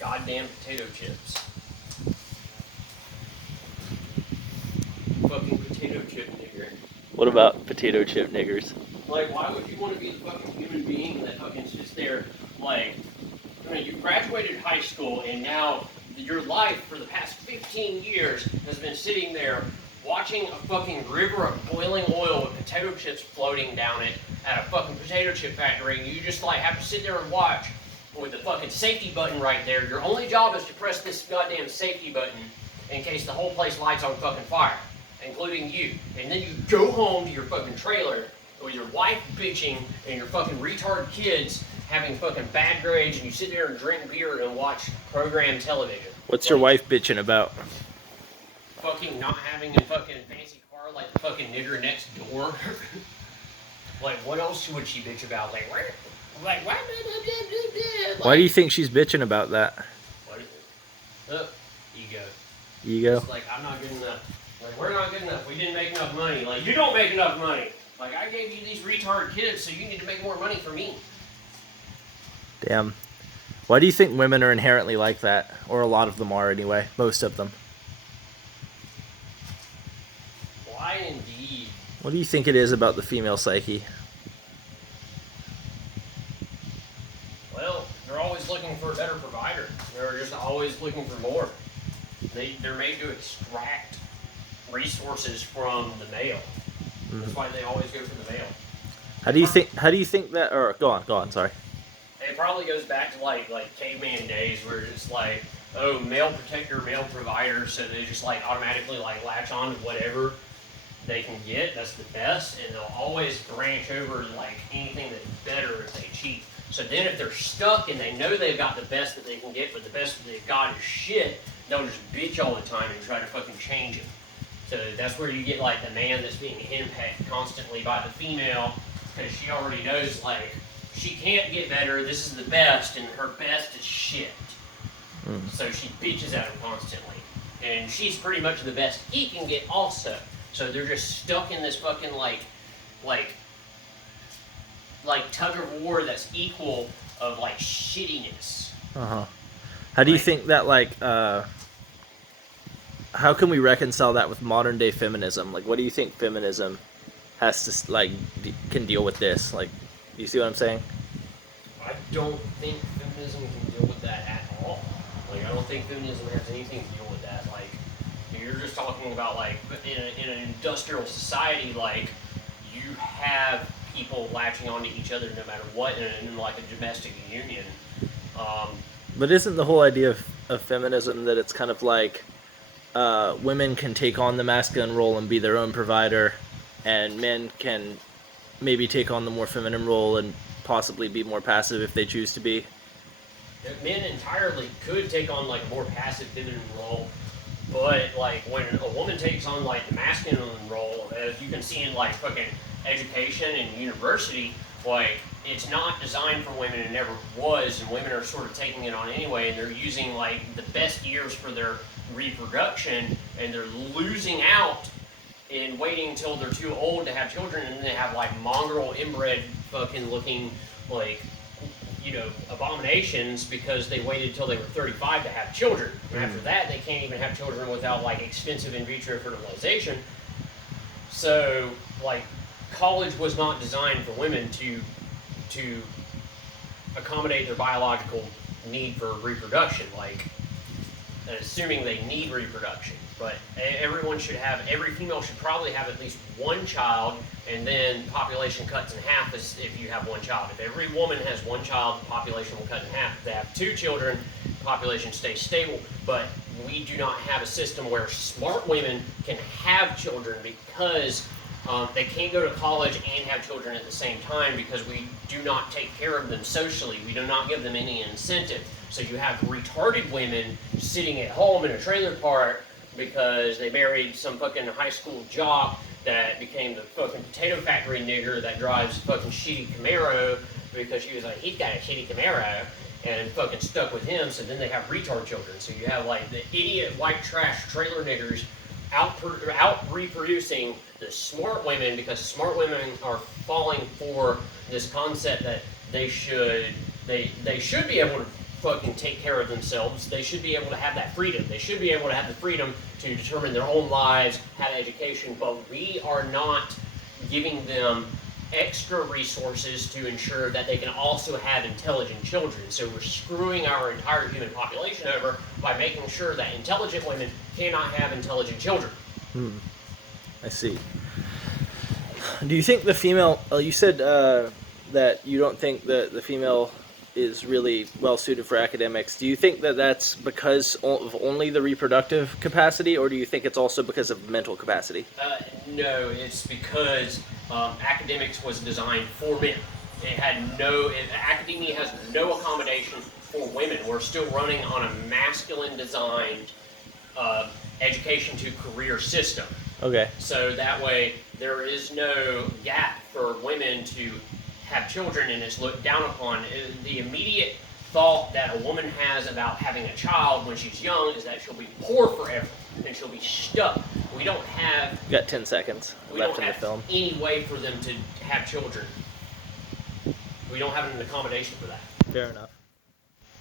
goddamn potato chips. Fucking potato chip nigger. What about potato chip niggers? Like, why would you want to be the fucking human being that fucking sits there, like, I mean, you graduated high school and now your life for the past 15 years has been sitting there watching a fucking river of boiling oil with potato chips floating down it at a fucking potato chip factory, and you just like have to sit there and watch with the fucking safety button right there. Your only job is to press this goddamn safety button in case the whole place lights on fucking fire, including you. And then you go home to your fucking trailer with your wife bitching and your fucking retard kids having fucking bad grades, and you sit there and drink beer and watch program television. What's your wife bitching about? Fucking not having a fucking fancy car like the fucking nigger next door. Like, what else would she bitch about? Like, where? Like, what? Like, Why do you think she's bitching about that? What? Ego. Ego? It's like, I'm not good enough. Like, we're not good enough. We didn't make enough money. Like, you don't make enough money. Like, I gave you these retard kids, so you need to make more money for me. Damn. Why do you think women are inherently like that? Or a lot of them are anyway. Most of them. Why indeed? What do you think it is about the female psyche? Well, they're always looking for a better provider. They're just always looking for more. They're made to extract resources from the male. Mm-hmm. That's why they always go for the male. How do you think that, or go on, sorry. It probably goes back to like caveman days where it's like, oh, male protector, male provider, so they just like automatically like latch on to whatever they can get. That's the best, and they'll always branch over like anything that's better if they cheat. So then if they're stuck and they know they've got the best that they can get, but the best that they've got is shit, they'll just bitch all the time and try to fucking change it. So that's where you get like the man that's being henpecked constantly by the female, because she already knows like she can't get better, this is the best, and her best is shit. So she bitches at him constantly. And she's pretty much the best he can get also. So they're just stuck in this fucking like tug of war that's equal of like shittiness. Uh-huh. How do you think that how can we reconcile that with modern day feminism? Like, what do you think feminism has to can deal with this? Like, you see what I'm saying? I don't think feminism can deal with that at all. Like, I don't think feminism has anything to deal with that. Like, you're just talking about like in an industrial society, like you have people latching onto each other no matter what in like a domestic union. But isn't the whole idea of feminism that it's kind of like women can take on the masculine role and be their own provider, and men can maybe take on the more feminine role and possibly be more passive if they choose to be? Men entirely could take on like a more passive feminine role, but like when a woman takes on like the masculine role, as you can see in like fucking education and university, like it's not designed for women, it never was, and women are sort of taking it on anyway, and they're using like the best years for their reproduction, and they're losing out in waiting until they're too old to have children, and then they have like mongrel inbred fucking looking like, you know, abominations because they waited till they were 35 to have children. And after that, they can't even have children without like expensive in vitro fertilization. So like college was not designed for women to accommodate their biological need for reproduction, like assuming they need reproduction. But every female should probably have at least one child, and then population cuts in half if you have one child. If every woman has one child, the population will cut in half. If they have two children, the population stays stable. But we do not have a system where smart women can have children because they can't go to college and have children at the same time, because we do not take care of them socially. We do not give them any incentive. So you have retarded women sitting at home in a trailer park because they married some fucking high school jock that became the fucking potato factory nigger that drives a fucking shitty Camaro because she was like, he's got a shitty Camaro, and fucking stuck with him. So then they have retard children. So you have like the idiot white trash trailer niggers out reproducing the smart women, because smart women are falling for this concept that they should be able to fucking take care of themselves. They should be able to have that freedom. They should be able to have the freedom to determine their own lives, have education, but we are not giving them extra resources to ensure that they can also have intelligent children. So we're screwing our entire human population over by making sure that intelligent women cannot have intelligent children. I see. Do you think the female... you said that you don't think that the female is really well suited for academics. Do you think that that's because of only the reproductive capacity, or do you think it's also because of mental capacity? No, it's because academics was designed for men. Academia has no accommodation for women. We're still running on a masculine designed education to career system. Okay. So that way there is no gap for women to have children, and it's looked down upon. The immediate thought that a woman has about having a child when she's young is that she'll be poor forever and she'll be stuck. We don't have... You got 10 seconds left in the film. any way for them to have children. We don't have an accommodation for that. Fair enough.